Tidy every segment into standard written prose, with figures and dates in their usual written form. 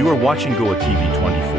You are watching Goa TV 24.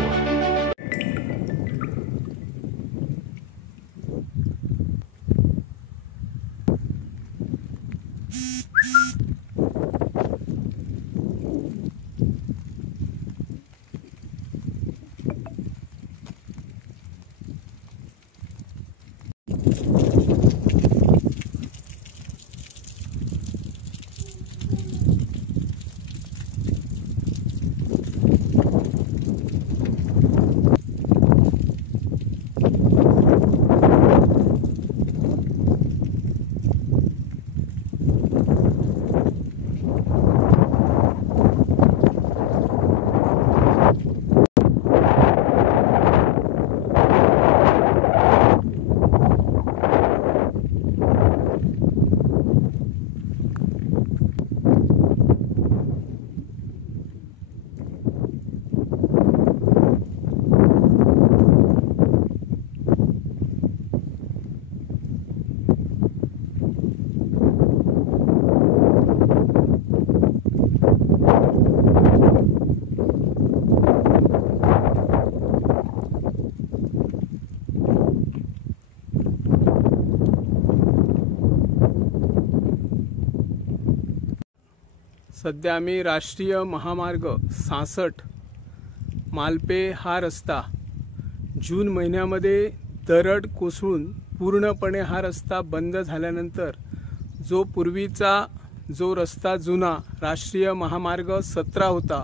सध्या आम्ही राष्ट्रीय महामार्ग 66 मालपे हा रस्ता जून महिन्यामध्ये दरड कोसळून पूर्णपणे हा रस्ता बंद झाल्यानंतर जो पूर्वीचा जो रस्ता जुना राष्ट्रीय महामार्ग 17 होता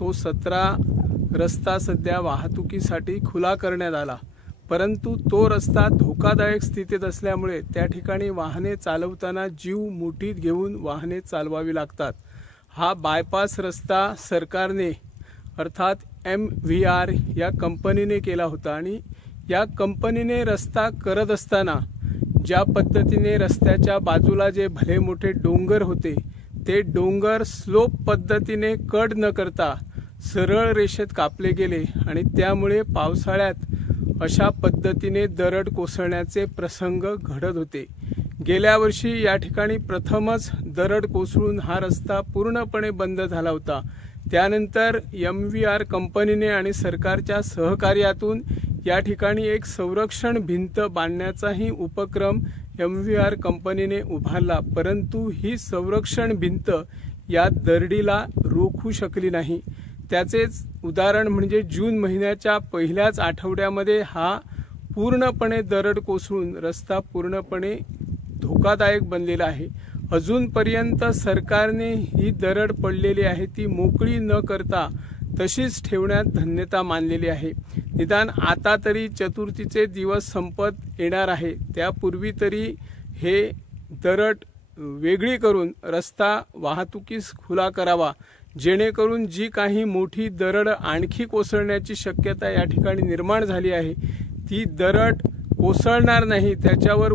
तो 17 रस्ता सध्या वाहतुकीसाठी खुला करण्यात आला। परंतु तो रस्ता धोकादायक स्थितीत असल्यामुळे त्या ठिकाणी वाहने चालवताना जीव मुठीत घेऊन वाहने चालवावी लागतात। हा बायपास रस्ता सरकारने अर्थात MVR या कंपनीने केला होता आणि या कंपनीने रस्ता करत असताना ज्या पद्धतीने रस्त्याच्या बाजूला जे भले मोठे डोंगर होते ते डोंगर स्लोप पद्धतीने कट न करता सरळ रेषेत कापले गेले आणि त्यामुळे पावसाळ्यात अशा पद्धतीने दरड कोसळण्याचे प्रसंग घडत होते। गेल्या वर्षी या ठिकाणी प्रथमच दरड कोसळून हा रस्ता पूर्णपणे बंद झाला होता। त्यानंतर MVR कंपनीने आणि सरकारच्या सहकार्यातून या ठिकाणी एक संरक्षण भिंत बांधण्याचाही उपक्रम MVR कंपनीने उभारला, परंतु ही संरक्षण भिंत या दरडीला रोखू शकली नाही। त्याचेच उदाहरण म्हणजे जून महिन्याच्या पहिल्याच आठवड्यामध्ये हा पूर्णपणे दरड कोसळून रस्ता पूर्णपणे धोकादायक बनलेला आहे। अजूनपर्यंत सरकारने ही दरड पडलेली आहे ती मोकळी न करता तशीच ठेवण्यात धन्यता मानलेली आहे। निदान आता तरी चतुर्थीचे दिवस संपत येणार आहे, त्यापूर्वी तरी हे दरड वेगळी करून रस्ता वाहतुकीस खुला करावा, जेणेकरून जी काही मोठी दरड आणखी कोसळण्याची शक्यता या ठिकाणी निर्माण झाली आहे ती दरड कोसळणार नाही, त्याच्यावर